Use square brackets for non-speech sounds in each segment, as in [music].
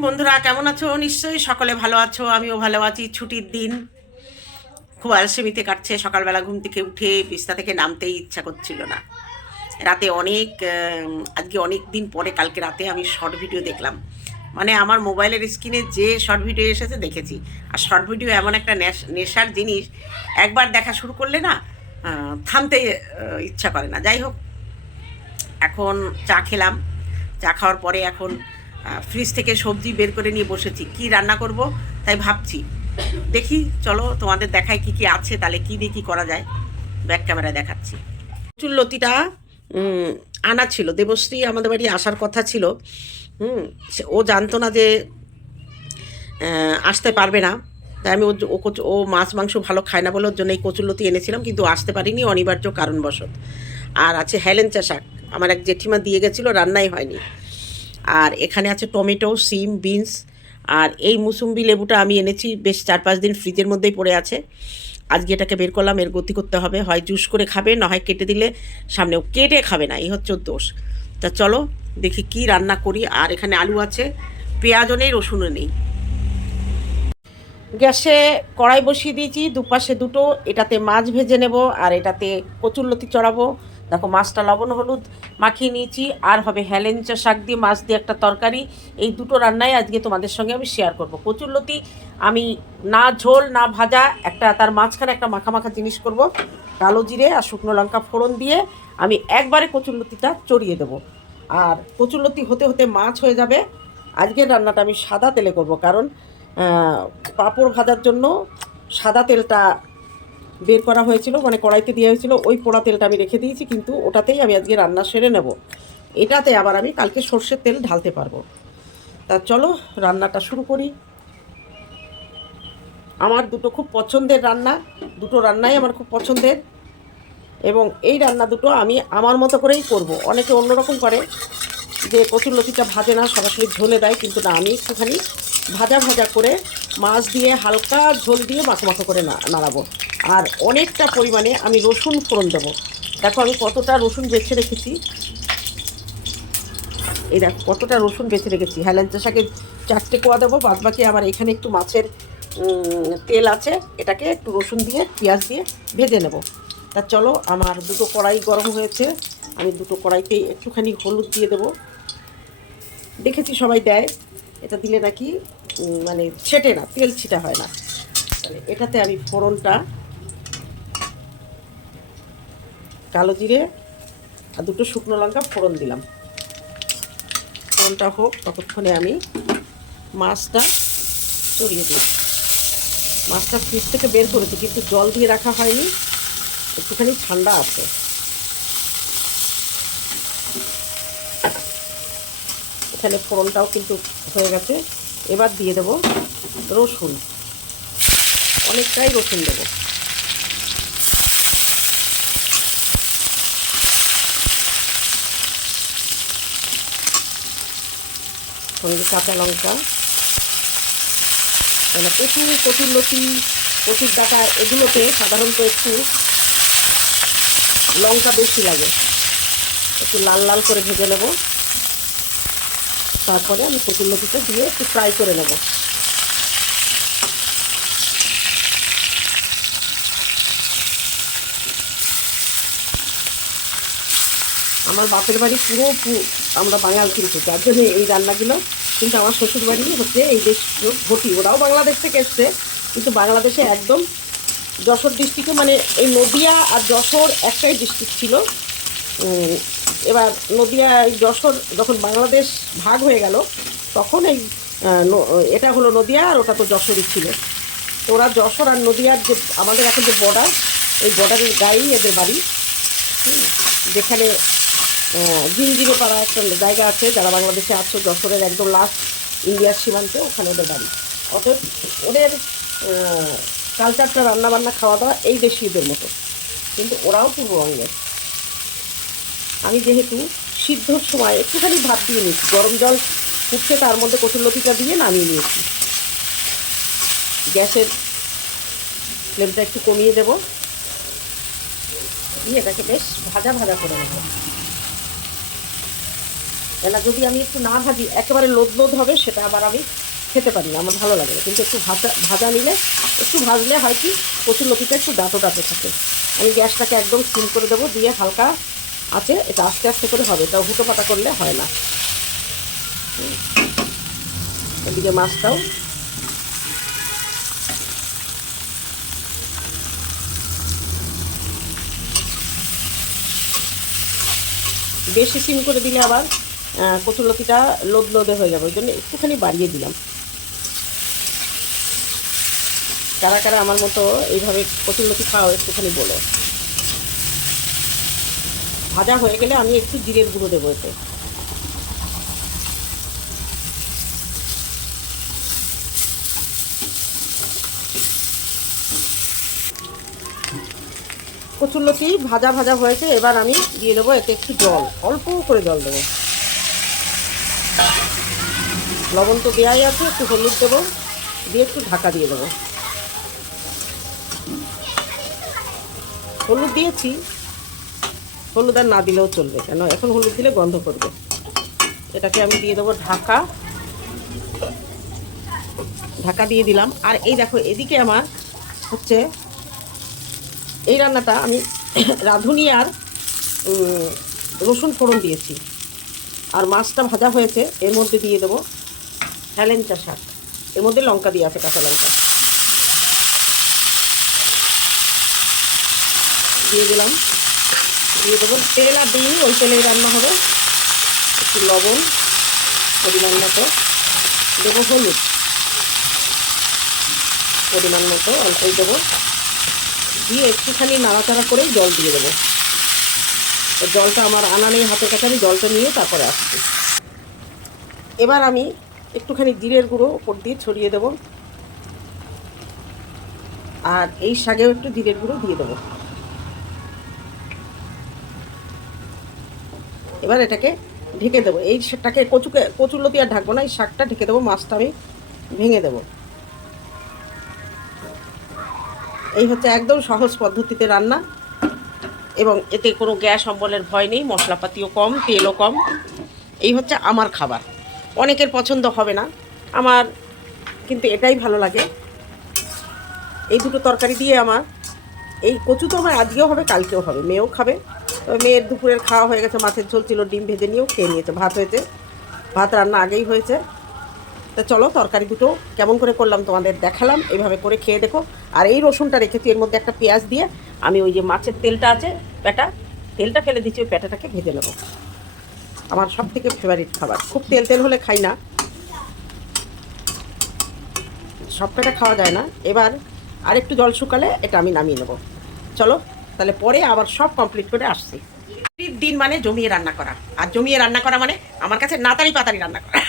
বন্ধুরা, কেমন আছো? নিশ্চয়ই সকলে ভালো আছো। আমিও ভালো আছি। ছুটির দিন খুব আলসেমিতে কাটছে। সকালবেলা ঘুম থেকে উঠে বিছনা থেকে নামতেই ইচ্ছা করছিল না। রাতে অনেক আজকে অনেক দিন পরে, কালকে রাতে আমি শর্ট ভিডিও দেখলাম। মানে আমার মোবাইলের স্ক্রিনে যে শর্ট ভিডিও এসেছে, দেখেছি। আর শর্ট ভিডিও এমন একটা নেশ- নেশার জিনিস, একবার দেখা শুরু করলে না থামতে ইচ্ছা করে না। যাই হোক, এখন চা খেলাম। চা খাওয়ার পরে এখন ফ্রিজ থেকে সবজি বের করে নিয়ে বসেছি। কি রান্না করব? তাই ভাবছি। দেখি, চলো তোমাদের দেখাই কি কি আছে, তাহলে কি দিয়ে কী করা যায়। ব্যাক ক্যামেরায় দেখাচ্ছি। চুল লতিটা আনা ছিল। দেবশ্রী আমাদের বাড়ি আসার কথা ছিল। হুম ও জানতো না যে আসতে পারবে না। তাই আমি ও ও মাছ মাংস ভালো খায় না বলে ওর জন্য এই কচুরলতি এনেছিলাম, কিন্তু আসতে পারিনি, অনিবার্য কারণবশত। আর আছে হেলেঞ্চা শাক। আমার এক জেঠিমা দিয়ে গেছিল, রান্নাই হয়নি। আর এখানে আছে টমেটো, সিম, বিনস, আর এই মুসুম্বি লেবুটা আমি এনেছি বেশ চার পাঁচ দিন ফ্রিজের মধ্যেই পড়ে আছে। আজকে এটাকে বের করলাম, এর গতি করতে হবে। হয় জুস করে খাবে, না হয় কেটে দিলে সামনেও কেটে খাবে না, এই হচ্ছে দোষ। তা চলো, দেখি কি রান্না করি। আর এখানে আলু আছে পেঁয়াজও নেই রসুনও নেই। গ্যাসে কড়াই বসিয়ে দিয়েছি, দুপাশে দুটো, এটাতে মাছ ভেজে নেব, আর এটাতে কচুর লতি চড়াবো। দেখো, মাছটা লবণ, হলুদ মাখিয়ে নিয়েছি, আর হবে হ্যালেঞ্চা শাক দিয়ে, মাছ দিয়ে একটা তরকারি। এই দুটো রান্নাই আজকে তোমাদের সঙ্গে আমি শেয়ার করব। কচুরলতি আমি না ঝোল, না ভাজা, একটা তার মাঝখানে একটা মাখা মাখা জিনিস করব, কালো জিরে আর শুকনো লঙ্কা ফোড়ন দিয়ে আমি একবারে কচুরলতিটা চড়িয়ে দেবো। আর কচুরলতি হতে হতে মাছ হয়ে যাবে। আজকের রান্নাটা আমি সাদা তেলে করব, কারণ পাঁপড় ভাজার জন্য সাদা তেলটা বের করা হয়েছিল মানে কড়াইতে দেওয়া হয়েছিল, ওই পোড়া তেলটা আমি রেখে দিয়েছি, কিন্তু ওটাতেই আমি আজকে রান্না সেরে নেব। এটাতে আবার আমি কালকে সর্ষের তেল ঢালতে পারব। তা চলো, রান্নাটা শুরু করি। আমার দুটো খুব পছন্দের রান্না, দুটো রান্নাই আমার খুব পছন্দের, এবং এই রান্না দুটো আমি আমার মতো করেই করব। অনেকে অন্যরকম করে, যে কচুর লতিটা ভাজে না, সরাসরি ঝোলে দেয়, কিন্তু না, আমি একটুখানি ভাজা ভাজা করে মাছ দিয়ে হালকা ঝোল দিয়ে মাখো মাখো করে নাড়াবো। আর অনেকটা পরিমাণে আমি রসুন ফোড়ন দেবো। দেখো আমি কতটা রসুন বেছে রেখেছি। এই দেখো, কতটা রসুন বেছে রেখেছি। হেলেঞ্চা শাকে চারটে কোয়া দেবো বাদ বাকি আবার এখানে একটু মাছের তেল আছে, এটাকে একটু রসুন দিয়ে, পেঁয়াজ দিয়ে ভেজে নেব। তা চলো, আমার দুটো কড়াই গরম হয়েছে। আমি দুটো কড়াইতে একটুখানি হলুদ দিয়ে দেবো। দেখেছি সবাই দেয়, এটা দিলে নাকি মানে ছেটে না, তেল ছিটা হয় না। এটাতে আমি ফোড়নটা কালো জিরে আর দুটো শুকনো লঙ্কা ফোড়ন দিলাম। ফোড়নটা হোক, ততক্ষণে আমি মাছটা চড়িয়ে দিই মাছটা ফ্রিজ থেকে বের করেছি, কিন্তু জল দিয়ে রাখা হয়নি, একটুখানি ঠান্ডা আছে। এখানে ফোড়নটাও কিন্তু হয়ে গেছে। এবার দিয়ে দেব রসুন। অনেকটাই রসুন দেবো। সঙ্গে কাঁচা লঙ্কা মানে প্রচুর কচুর লতি কচুর ডাটা, এগুলোতে সাধারণত একটু লঙ্কা বেশি লাগে। একটু লাল লাল করে ভেজে নেব। তারপরে আমি কচুর লতিটা দিয়ে একটু ফ্রাই করে নেব। আমার বাপের বাড়ি পুরো আমরা বাঙাল কিন্তু যার জন্য এই রান্নাগুলো কিন্তু আমার শ্বশুরবাড়ি হচ্ছে এই দেশ ভর্তি। ওরাও বাংলাদেশ থেকে এসছে, কিন্তু বাংলাদেশে একদম যশোর ডিস্ট্রিক্টে মানে এই নদিয়া আর যশোর একটাই ডিস্ট্রিক্ট ছিল। এবার নদিয়া যশোর যখন বাংলাদেশ ভাগ হয়ে গেল, তখন এই এটা হলো নদিয়া আর ওটা তো যশোরই ছিল। তো ওরা যশোর আর নদিয়ার যে, আমাদের এখন যে বর্ডার এই বর্ডারের গায়েই এদের বাড়ি। যেখানে জিনজিরে পাড়া একটা জায়গা আছে, যারা বাংলাদেশে আছো, যশোরের একদম লাস্ট ইন্ডিয়ার সীমান্তে, ওখানে ওদের বাড়ি। অতএব ওদের কালচারটা রান্নাবান্না খাওয়া দাওয়া এই দেশীয়দের মতো। কিন্তু ওরাও পূর্ববঙ্গের। আমি যেহেতু সিদ্ধর সময় একটুখানি ভাত দিয়ে নিচ্ছি গরম জল ফুটছে, তার মধ্যে কচুরলতিটা দিয়ে নামিয়ে নিয়েছি। গ্যাসের ফ্লেমটা একটু কমিয়ে দেব। দিয়ে এটাকে বেশ ভাজা ভাজা করে নেব। এলা, যদি আমি একটু না ভাজি, একেবারে লোদ লোদ হবে, সেটা আবার আমি খেতে পারি না, আমার ভালো লাগে না। কিন্তু একটু ভাজা ভাজা নিলে, একটু ভাজলে হয় কি, কচুর লতিটা একটু ডাটো ডাটো থাকে। আমি গ্যাসটাকে একদম সিম করে দেবো, দিয়ে হালকা আছে এটা আস্তে আস্তে করে হবে। এটা হুটো পাতা করলে হয় না। এদিকে মাছটাও। বেশি সিম করে দিলে আবার কচুলতিটা লোদ লোদে হয়ে যাবে, ওই জন্য একটুখানি বাড়িয়ে দিলাম। কারা কারা আমার মতো এইভাবে কচুলতি খাও একটুখানি বলো। ভাজা হয়ে গেলে আমি একটু জিরের গুঁড়ো দেবো এতে। কচুরলতি ভাজা ভাজা হয়েছে, এবার আমি দিয়ে দেবো এতে একটু জল, অল্প করে জল দেবো। লবণ তো দেওয়াই আছে, একটু হলুদ দেবো, দিয়ে একটু ঢাকা দিয়ে দেবো। হলুদ দিয়েছি, হলুদ আর না দিলেও চলবে, কেন? এখন হলুদ দিলে গন্ধ করবে। এটাকে আমি দিয়ে দেবো ঢাকা। ঢাকা দিয়ে দিলাম। আর এই দেখো, এদিকে আমার হচ্ছে এই রান্নাটা আমি [coughs] রাঁধুনি আর রসুন ফোড়ন দিয়েছি। আর মাছটা ভাজা হয়েছে, এর মধ্যে দিয়ে দেবো হেলেঞ্চা শাক। এর মধ্যে লঙ্কা দিয়ে আছে কাঁচা লঙ্কা। দিয়ে দিলাম। দিয়ে দেবো তেল আর দিই ওই তেলেই রান্না হবে। একটু লবণ পরিমাণ মতো। দেবো হলুদ পরিমাণ মতো, অল্পই দেবো। দিয়ে একটুখানি নাড়াচাড়া করেই জল দিয়ে দেবো। জলটা আমার আনা নেই হাতের কাছে আমি জলটা নিয়ে তারপরে আসছি। এবার আমি একটুখানি জিরের গুঁড়ো ওপর দিয়ে ছড়িয়ে দেবো। আর এই শাকেও একটু জিরের গুঁড়ো দিয়ে দেবো। এবার এটাকে ঢেকে দেবো। এই শাকটাকে কচুকে কচুরলতি আর ঢাকবো না, এই শাকটা ঢেকে দেবো, মাছটা আমি ভেঙে দেবো। এই হচ্ছে একদম সহজ পদ্ধতিতে রান্না। এবং এতে কোনো গ্যাস অম্বলের ভয় নেই, মশলাপাতিও কম, তেলও কম। এই হচ্ছে আমার খাবার। অনেকের পছন্দ হবে না। আমার কিন্তু এটাই ভালো লাগে। এই দুটো তরকারি দিয়ে আমার এই কচু তো আমার আজকেও হবে, কালকেও হবে। মেয়েও খাবে। তবে মেয়ের দুপুরের খাওয়া হয়ে গেছে, মাছের ঝোল ছিল, ডিম ভেজে নিয়েও খেয়ে নিয়েছে। ভাত হয়েছে। ভাত রান্না আগেই হয়েছে। তা চলো, তরকারি দুটো কেমন করে করলাম তোমাদের দেখালাম এইভাবে করে খেয়ে দেখো। আর এই রসুনটা রেখেছি এর মধ্যে একটা পেঁয়াজ দিয়ে, আমি ওই যে মাছের তেলটা আছে, প্যাটা, তেলটা ফেলে দিচ্ছি, ওই প্যাটাটাকে ভেজে নেব। আমার সব থেকে ফেভারিট খাবার। খুব তেল তেল হলে খাই না। সব প্যাটা খাওয়া যায় না। এবার আর একটু জল শুকালে এটা আমি নামিয়ে নেব। চলো, তাহলে পরে আবার সব কমপ্লিট করে আসছি। দিন মানে জমিয়ে রান্না করা। আর জমিয়ে রান্না করা মানে আমার কাছে নাতারি পাতারি রান্না করা।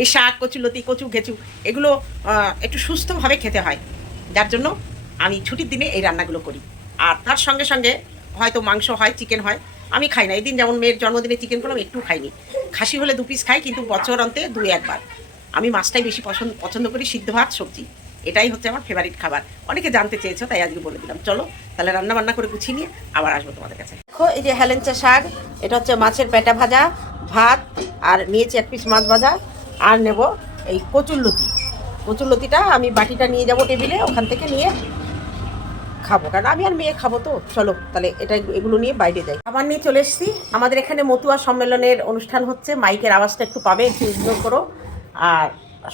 এই শাক কচুলতি কচু, ঘেচু, এগুলো একটু সুস্থভাবে খেতে হয়। যার জন্য আমি ছুটির দিনে এই রান্নাগুলো করি। আর তার সঙ্গে সঙ্গে হয়তো মাংস হয় চিকেন হয়, আমি খাই না। এই দিন যেমন মেয়ের জন্মদিনে চিকেন করলাম, একটু খাইনি। খাসি হলে দু পিস খাই, কিন্তু বছর অন্তে দুই, একবার। আমি মাছটাই বেশি পছন্দ পছন্দ করি সিদ্ধ ভাত, সবজি। এটাই হচ্ছে আমার ফেভারিট খাবার। অনেকে জানতে চেয়েছো, তাই আজকে বলে দিলাম। চলো, তাহলে রান্না বান্না করে গুছিয়ে নিয়ে আবার আসব তোমাদের কাছে। দেখো, এই যে হেলেঞ্চা শাক, এটা হচ্ছে মাছের পেটা ভাজা, ভাত, আর নিয়েছি এক পিস মাছ ভাজা। আর নেব এই কচুরলতি কচুরলতিটা আমি বাটিটা নিয়ে যাব টেবিলে, ওখান থেকে নিয়ে খাব। কারণ আমি আর মেয়ে খাব তো। চলো, তাহলে এটা এগুলো নিয়ে বাইরে যাই। খাবার নিয়ে চলে এসেছি। আমাদের এখানে মতুয়া সম্মেলনের অনুষ্ঠান হচ্ছে। মাইকের আওয়াজটা একটু পাবে, একটু ইগনোর করো। আর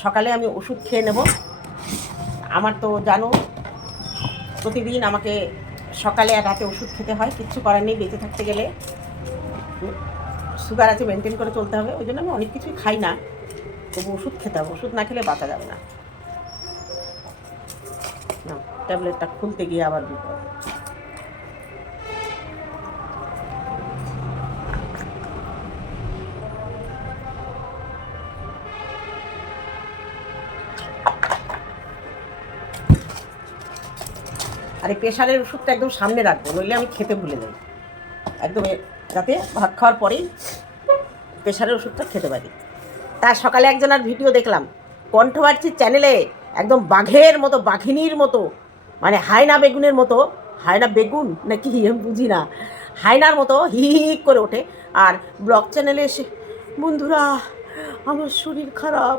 সকালে আমি ওষুধ খেয়ে নেব। আমার তো জানো, প্রতিদিন আমাকে সকালে আর রাতে ওষুধ খেতে হয়। কিচ্ছু করার নেই, বেঁচে থাকতে গেলে। সুগার আছে মেনটেন করে চলতে হবে। ওই জন্য আমি অনেক কিছুই খাই না। তবু ওষুধ খেতে হবে ওষুধ না খেলে বাঁচা যাবে না। না, ট্যাবলেটটা খুলতে গিয়ে আবার বিপদ। আর এই প্রেশারের ওষুধটা একদম সামনে রাখব, নইলে আমি খেতে ভুলে যাই। একদম যাতে ভাত খাওয়ার পরেই প্রেশারের ওষুধটা খেতে পারি। তার সকালে একজনের ভিডিও দেখলাম। কণ্ঠবার্চির চ্যানেলে একদম বাঘের মতো, বাঘিনীর মতো মানে হায়না বেগুনের মতো, হায়না বেগুন নাকি আমি বুঝি না, হায়নার মতো হি হি করে ওঠে। আর ব্লগ চ্যানেলে এসে, বন্ধুরা, আমার শরীর খারাপ,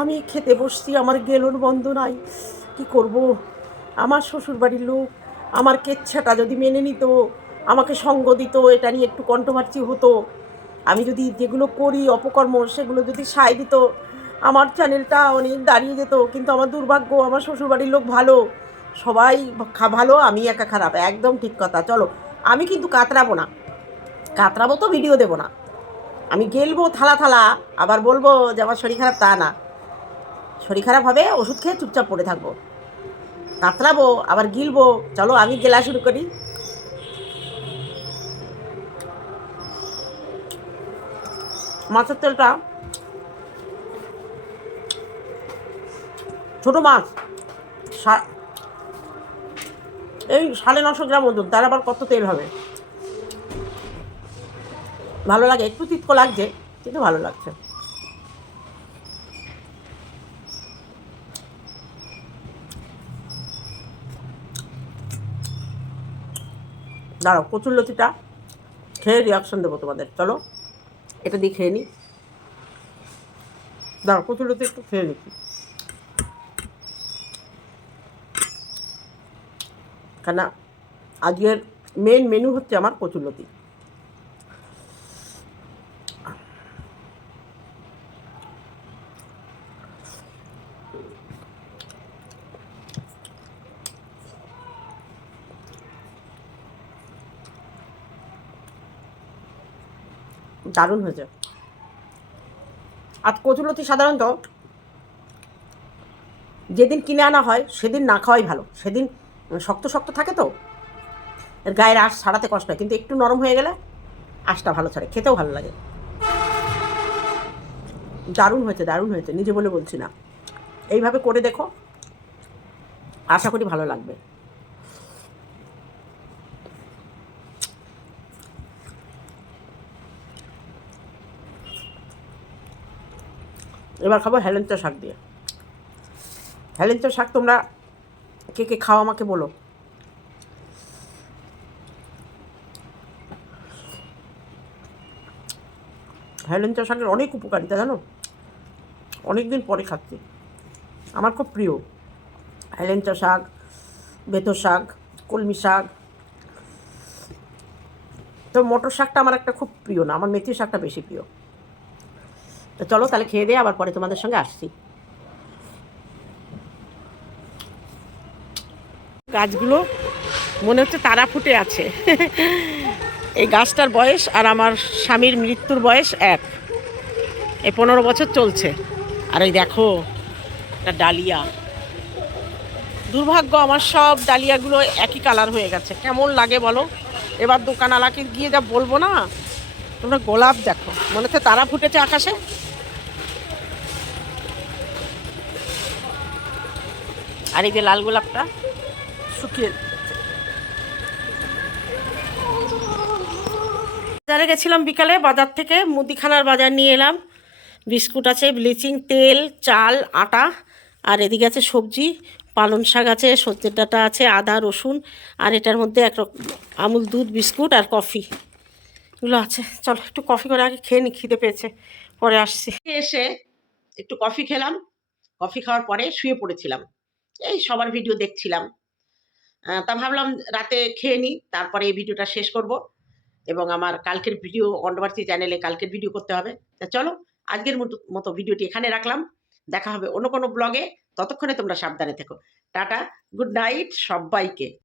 আমি খেতে বসছি, আমার গেলন বন্ধ নাই, কী করব? আমার শ্বশুরবাড়ির লোক আমার কেচ্ছাটা যদি মেনে নিত, আমাকে সঙ্গ দিত, এটা নিয়ে একটু কন্ট্রোভার্সি হতো আমি যদি যেগুলো করি, অপকর্ম, সেগুলো যদি সায় দিত, আমার চ্যানেলটা অনেক দাঁড়িয়ে যেত, কিন্তু আমার দুর্ভাগ্য, আমার শ্বশুরবাড়ির লোক ভালো, সবাই খা- ভালো, আমি একা খারাপ, একদম ঠিক কথা, চলো। আমি কিন্তু কাতরাবো না, কাতরাবো তো ভিডিও দেবো না। আমি গেলবো থালা থালা, আবার বলব যে আমার শরীর খারাপ, তা না। শরীর খারাপ হবে, ওষুধ খেয়ে চুপচাপ পড়ে থাকব। কাতরাবো, আবার গিলবো, চলো আমি গেলা শুরু করি। মাছের তেলটা, ছোট মাছ এই সাড়ে নশো গ্রাম ওজন তার আবার কত তেল হবে? ভালো লাগে, একটু তিতকো লাগছে, কিন্তু ভালো লাগছে। দাঁড়াও, কচুর লতিটা, খেয়ে রিয়াকশন দেবো তোমাদের, চলো। এটা দিয়ে খেয়ে নিই দাঁড়া কচুর লতি একটু খেয়ে নিচ্ছি কেন আজকের মেন মেনু হচ্ছে আমার কচুরলতি। দারুণ হয়েছে। আর কচুলতি সাধারণত যেদিন কিনে আনা হয়, সেদিন না খাওয়াই ভালো। সেদিন শক্ত শক্ত থাকে তো, এর গায়ের আঁশ ছাড়াতে কষ্ট হয়। কিন্তু একটু নরম হয়ে গেলে আঁশটা ভালো ছাড়ে, খেতেও ভালো লাগে। দারুণ হয়েছে দারুণ হয়েছে, নিজে বলে বলছি না। এইভাবে করে দেখো, আশা করি ভালো লাগবে। এবার খাব হেলেঞ্চা শাক দিয়ে। হেলেঞ্চা শাক তোমরা কে কে খাও আমাকে বলো। হেলেঞ্চা শাকের অনেক উপকারিতা, জানো? অনেক দিন পরে খাচ্ছি। আমার খুব প্রিয়। হেলেঞ্চা শাক বেতো শাক, কলমি শাক। তো মটর শাকটা আমার একটা খুব প্রিয় না, আমার মেথি শাকটা বেশি প্রিয়। তো চলো তাহলে খেয়ে দিয়ে আবার পরে তোমাদের সঙ্গে আসছি। গাছগুলো মনে হচ্ছে তারা ফুটে আছে। এই গাছটার বয়স আর আমার স্বামীর মৃত্যুর বয়স এক। এই পনেরো বছর চলছে। আর এই দেখো, একটা ডালিয়া। দুর্ভাগ্য, আমার সব ডালিয়াগুলো একই কালার হয়ে গেছে। কেমন লাগে বলো? এবার দোকানওয়ালাকে গিয়ে যা বলব না তোমরা গোলাপ দেখো। মনে হচ্ছে তারা ফুটেছে আকাশে। আর এই যে লাল গোলাপটা শুকিয়ে বাজারে গেছিলাম বিকালে, বাজার থেকে মুদিখানার বাজার নিয়ে এলাম। বিস্কুট আছে, ব্লিচিং তেল, চাল, আটা, আর এদিকে আছে সবজি, পালং শাক আছে সর্ষের ডাটা আছে, আদা, রসুন, আর এটার মধ্যে একরকম আমুল দুধ, বিস্কুট আর কফি। এগুলো আছে। চলো, একটু কফি করে আগে খেয়ে নি, খিদে পেয়েছে। পরে আসছি। এসে একটু কফি খেলাম। কফি খাওয়ার পরে শুয়ে পড়েছিলাম। এই সবার ভিডিও দেখছিলাম। তা ভাবলাম রাতে খেয়ে নিই তারপরে এই ভিডিওটা শেষ করব। এবং আমার কালকের ভিডিও অন্ডবার্সি চ্যানেলে কালকের ভিডিও করতে হবে। তা চলো, আজকের মতো ভিডিওটি এখানে রাখলাম। দেখা হবে অন্য কোনো ব্লগে ততক্ষণে তোমরা সাবধানে থেকো। টাটা গুড নাইট সবাইকে।